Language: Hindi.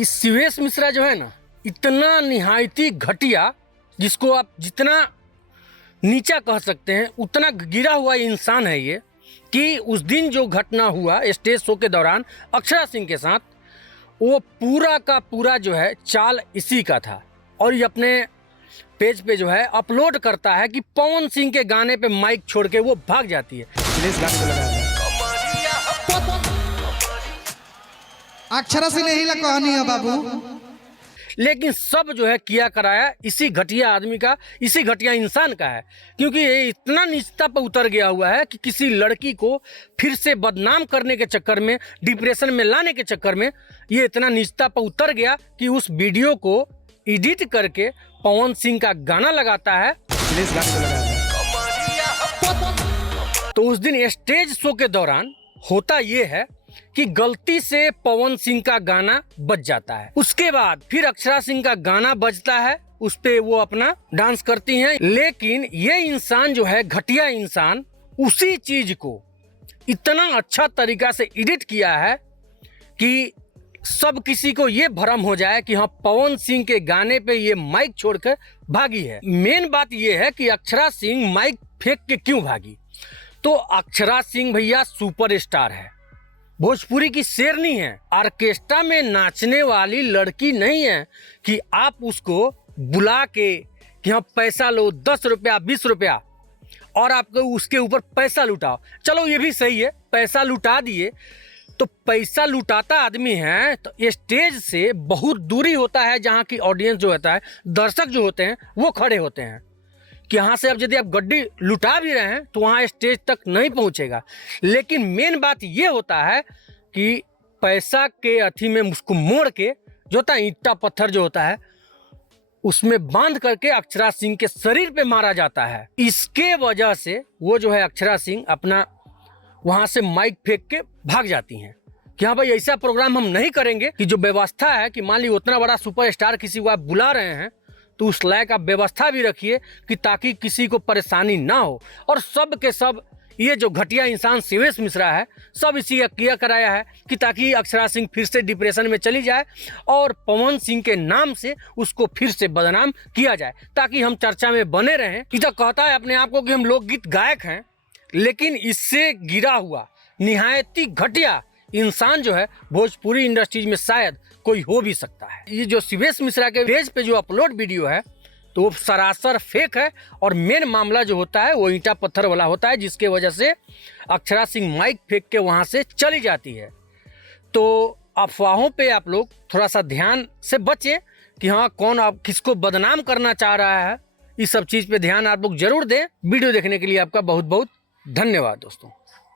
इस शिवेश मिश्रा जो है ना, इतना निहायती घटिया, जिसको आप जितना नीचा कह सकते हैं उतना गिरा हुआ इंसान है ये, कि उस दिन जो घटना हुआ स्टेज शो के दौरान अक्षरा सिंह के साथ, वो पूरा का पूरा जो है चाल इसी का था। और ये अपने पेज पे जो है अपलोड करता है कि पवन सिंह के गाने पे माइक छोड़ के वो भाग जाती है। अक्षरा सिंह ने ही ला कहानी है बाबू। लेकिन सब जो है किया कराया इसी घटिया आदमी का, इसी घटिया इंसान का है, क्योंकि ये इतना नीचता पर उतर गया हुआ है कि किसी लड़की को फिर से बदनाम करने के चक्कर में, डिप्रेशन में लाने के चक्कर में ये इतना नीचता पर उतर गया कि उस वीडियो को एडिट करके पवन सिंह का गाना लगाता है। तो उस दिन स्टेज शो के दौरान होता ये है कि गलती से पवन सिंह का गाना बज जाता है। उसके बाद फिर अक्षरा सिंह का गाना बजता है, उस पे वो अपना डांस करती हैं। लेकिन ये इंसान जो है, घटिया इंसान, उसी चीज को इतना अच्छा तरीका से एडिट किया है कि सब किसी को ये भ्रम हो जाए कि हाँ, पवन सिंह के गाने पे ये माइक छोड़कर भागी है। मेन बात ये है कि अक्षरा सिंह माइक फेंक के क्यों भागी। तो अक्षरा सिंह भैया सुपरस्टार है, भोजपुरी की शेरनी है, ऑर्केस्ट्रा में नाचने वाली लड़की नहीं है कि आप उसको बुला के कि हाँ पैसा लो, 10 रुपया 20 रुपया, और आपको उसके ऊपर पैसा लुटाओ। चलो ये भी सही है, पैसा लुटा दिए, तो पैसा लुटाता आदमी है तो स्टेज से बहुत दूरी होता है, जहाँ की ऑडियंस जो होता है, दर्शक जो होते हैं वो खड़े होते हैं कि यहाँ से अब यदि आप गड्डी लुटा भी रहे हैं तो वहाँ स्टेज तक नहीं पहुँचेगा। लेकिन मेन बात ये होता है कि पैसा के अथी में उसको मोड़ के जो होता है, ईंटा पत्थर जो होता है, उसमें बांध करके अक्षरा सिंह के शरीर पे मारा जाता है। इसके वजह से वो जो है अक्षरा सिंह अपना वहाँ से माइक फेंक के भाग जाती हैं कि हाँ भाई, ऐसा प्रोग्राम हम नहीं करेंगे। कि जो व्यवस्था है कि मान ली उतना बड़ा सुपरस्टार किसी को आप बुला रहे हैं तो उस लायक आप व्यवस्था भी रखिए कि ताकि किसी को परेशानी ना हो। और सब के सब ये जो घटिया इंसान शिवेश मिश्रा है, सब इसी का किया कराया है कि ताकि अक्षरा सिंह फिर से डिप्रेशन में चली जाए और पवन सिंह के नाम से उसको फिर से बदनाम किया जाए, ताकि हम चर्चा में बने रहें। तो कहता है अपने आप को कि हम लोकगीत गायक हैं, लेकिन इससे गिरा हुआ निहायती घटिया इंसान जो है भोजपुरी इंडस्ट्रीज में शायद कोई हो भी सकता है। ये जो शिवेश मिश्रा के पेज पे जो अपलोड वीडियो है तो वो सरासर फेक है, और मेन मामला जो होता है वो ईंटा पत्थर वाला होता है, जिसके वजह से अक्षरा सिंह माइक फेंक के वहाँ से चली जाती है। तो अफवाहों पे आप लोग थोड़ा सा ध्यान से बचें कि हाँ, कौन आप किसको बदनाम करना चाह रहा है। इस सब चीज़ पे ध्यान आप लोग जरूर दें। वीडियो देखने के लिए आपका बहुत बहुत धन्यवाद दोस्तों।